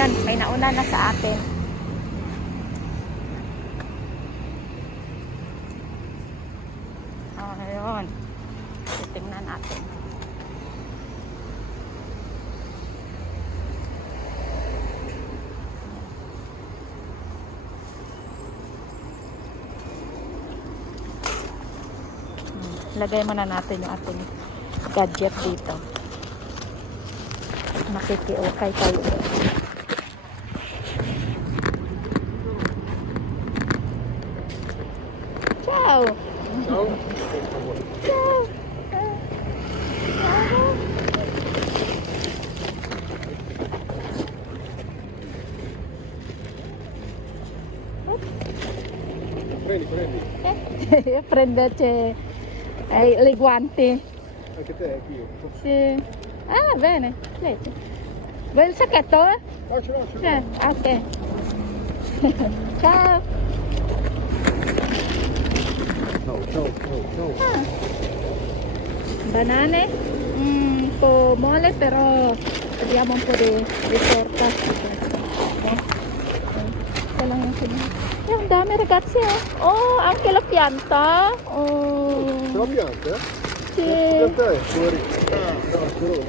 Ayan, may nauna na sa atin. Oh, ayun. Titingnan natin. Hmm, Lagay muna natin yung ating gadget dito. Makikiukay tayo. Prendi, prendi. Ciao! Prendete eh, le guanti. Anche te, qui. Sì. Ah, bene. Lei- Vuoi il sacchetto? No, ce l'ho, ce l'ho. Eh, ok. Ciao! Ciao, ciao, ciao, ciao. Ah. Banane, mm, un po' mole però abbiamo un po' di, di torta. Eh, lang. Eh, ang dami ragazzi eh. Oh, anche la pianta. Oh, l'ho bianca? eh? sì. Per te, fuori. Ah, no,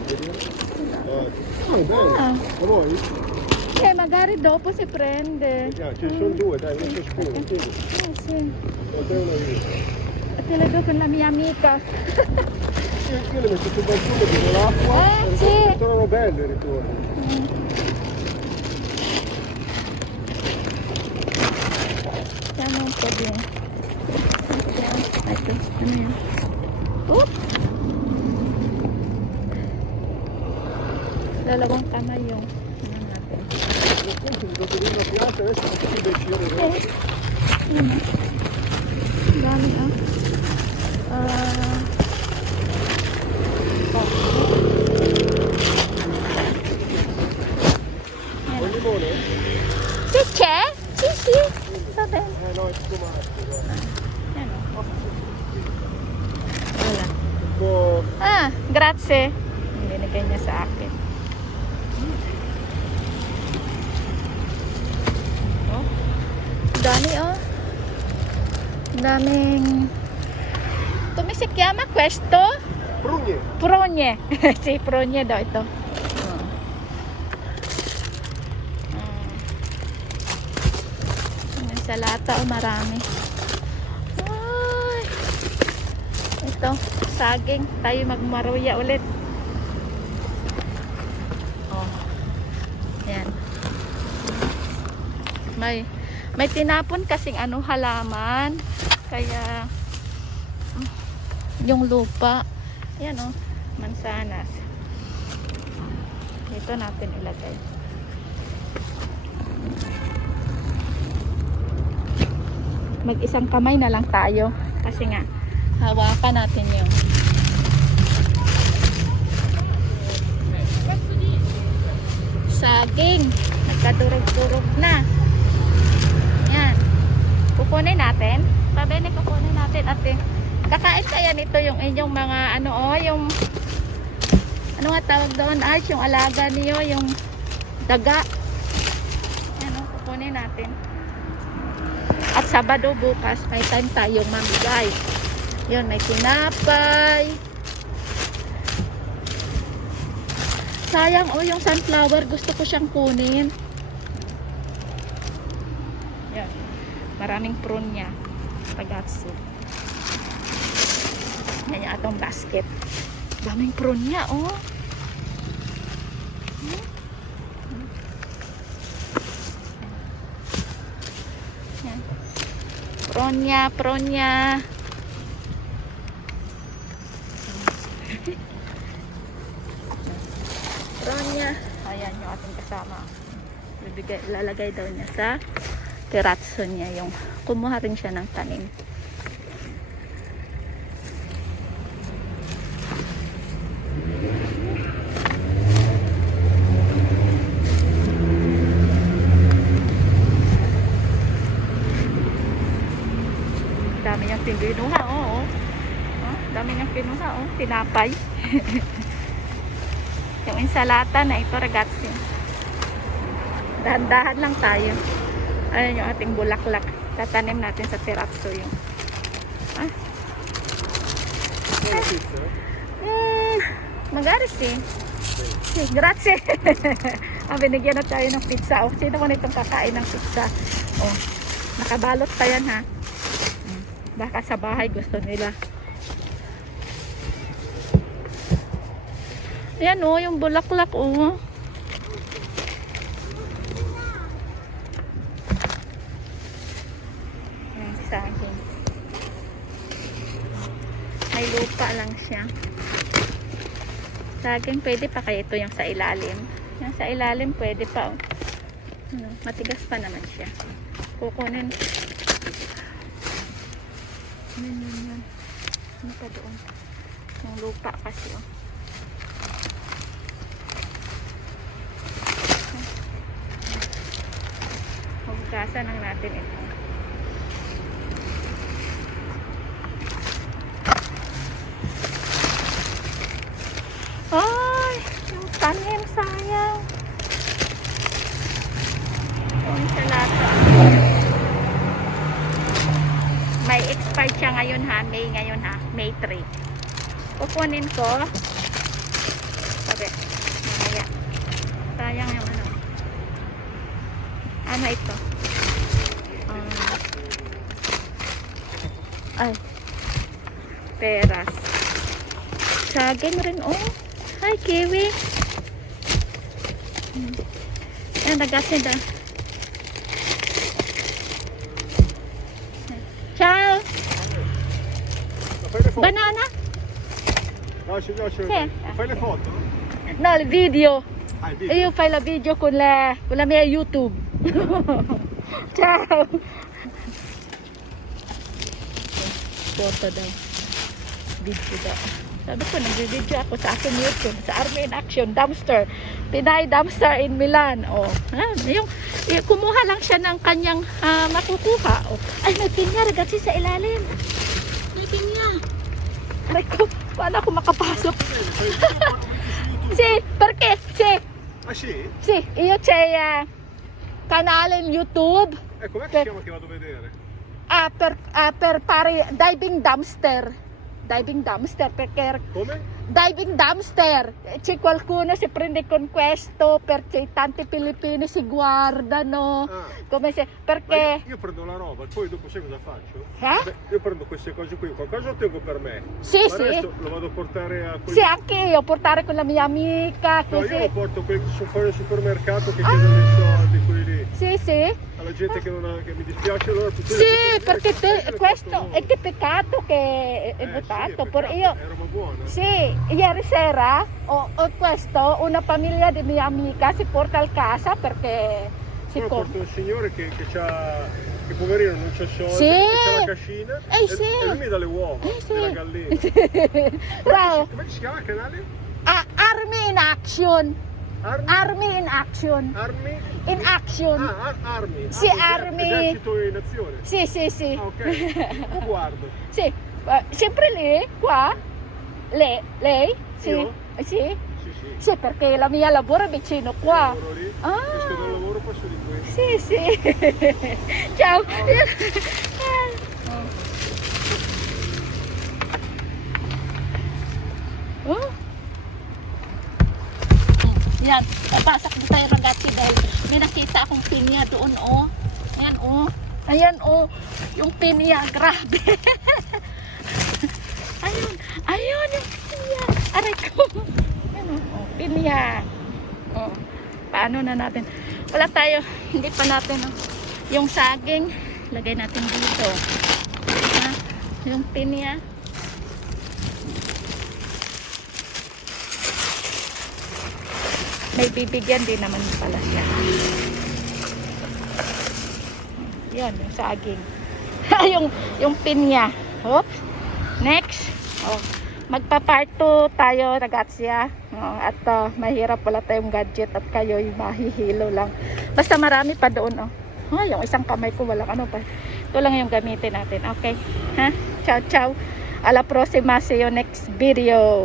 vedi? Eh. Ah. Ah, La vuoi? Eh, magari dopo si prende. Piace, ce ne sono due, dai, non scudo, tieni. Eh, sì. Non te le do con la mia amica. Io, io le metto sul balcone, bevo l'acqua. Eh, sì. Trovano belle il ritorno. Mm. Siamo un po' di... Ecco. Oop! Dalawang kamay yung... punti di dove vengono piante adesso sono tutti invecchiati. Dami oh. Daming... Come si chiama questo? Prugne! Progne. si progne daw ito. Oh. Mm. Yung salata oh, marami. Ay. Ito, saging. Tayo magmaruya ulit. Oh. Yan. May may tinapon kasing ano halaman. Kaya mm, yung lupa. Yan oh, mansanas. Dito natin ilagay. Mag-isang kamay na lang tayo. Kasi nga, hawakan natin yung saging. Nagkadurog-durog na. Yan. Kukunin natin. Sabi ni kukunin natin ate. Kakain kaya nito yung inyong mga ano oh, yung ano nga tawag doon Arch, yung alaga niyo, yung daga. Yan oh, kukunin natin. At Sabado bukas, may time tayong mamigay. Yun, may tinapay. Sayang, oh, yung sunflower, gusto ko siyang kunin. Yan. Maraming prune niya. Ragazzi. Yan yung atong basket. Daming prune niya, oh. Yan. Pronya, pronya. Pronya. Ayan yung ating kasama. Bibigay, lalagay daw niya sa teratso niya yung kumuha rin siya ng tanim. Dami niyang pinuha, oo. Oh, dami niyang pinuha, oh. Tinapay. yung insalata na ito, ragazzi. Dahan-dahan lang tayo. Ayan yung ating bulaklak. Tatanim natin sa terrazzo yung. Ah, eh? mm, magari si. Si, grazie. ah, binigyan na tayo ng pizza. Oh, sino mo nitong kakain ng pizza? Oh, nakabalot pa yan ha. Mm, Baka sa bahay gusto nila. Yan oh, yung bulaklak oh. Akin. May lupa lang siya. Sa akin, pwede pa kaya ito yung sa ilalim. Yung sa ilalim, pwede pa. oh. Ano, matigas pa naman siya. Kukunin. Yan, yan, yan. Ano pa doon? Yung lupa kasi, oh. Hugasan lang natin ito. Ay, yung tanim sayang. Yung salata. May expired siya ngayon ha. May ngayon ha. May 3. Kukunin ko. Sabi. Mamaya. Sayang yung ano. Ano ito? Ah. ay. Peras. Saging rin, oh. Hi, kiwi. Hmm. Ayan, nagasin da. Ciao. Banana? No, ci piace. Sì. Fai le foto? No, il video. Ah, il E video. io fai la video con la, con la mia YouTube. Ciao. Foto daw. Video daw. Sabi ko, nag-video ako sa aking YouTube, sa Army in Action, dumpster. Pinay dumpster in Milan. Oh, ah, yung, yung, kumuha lang siya ng kanyang ah, makukuha. Oh. Ay, may pinya, ragazzi, sa ilalim. May pinya. Aray ko, paano ako makapasok? E. Sì, perché? Sì, Ah sì? sì, io c'è eh, canale YouTube Eh, com'è che si chiama che vado a vedere? ah, per, ah, per fare diving dumpster. Diving dumpster perché Come? Diving dumpster c'è qualcuno si prende con questo perché tanti filippini si guardano Ah. come se perché io, io prendo la roba, poi dopo sai cosa faccio? Eh? Beh, io prendo queste cose qui, qualcosa lo tengo per me. sì Ma sì lo vado a portare a quelli. sì anche io portare con la mia amica No, io lo porto quelli che sono fuori al supermercato che Ah. chiedono i soldi, quelli lì. Sì sì Alla gente che, non ha, che mi dispiace allora tutte Sì, perché te- questo loro. è che peccato che è Eh, votato. sì, peccato, io, È roba buona. sì, ieri sera ho, ho questo, una famiglia di mia amica si porta a casa perché si compra. porto un signore che, che c'ha che poverino non c'ha soldi, Sì. c'ha la cascina Eh, e, sì. e lui mi dà le uova Eh, sì. della gallina. Come Bravo. si, come si chiama il canale? Ah, Army in Action. Armi? Army in Action. Armi? In Action. Ah, ar- armi. Sì, armi. Esercito in azione. Sì, sì, sì. Ah, ok. Lo guardo. Sì, eh, sempre lì, qua. Lei, lei? Sì. Io? Sì. Sì, sì. Sì, perché la mia lavoro è vicino qua. Lavoro lì. Ah. Esco dal lavoro passo di qui. Sì, sì. Ciao. Yan, papasok na tayo ragazzi dahil may nakita akong pinya doon oh. Ayan oh. Ayan oh. Yung pinya, grabe. ayun, ayun yung pinya. Aray ko. Ayan oh, pinya. Oh. Paano na natin? Wala tayo, hindi pa natin oh. Yung saging, lagay natin dito. Ha? Yung pinya. May bibigyan din naman pala siya. Yan, yung saging. yung, yung pinya. Oops. Next. Oh. Magpa-part 2 tayo, ragazia. Oh, at uh, mahirap pala tayong gadget at kayo mahihilo lang. Basta marami pa doon. Oh. Oh, yung isang kamay ko walang ano pa. Ito lang yung gamitin natin. Okay. Ha? Ciao, ciao. A la próxima. See next video.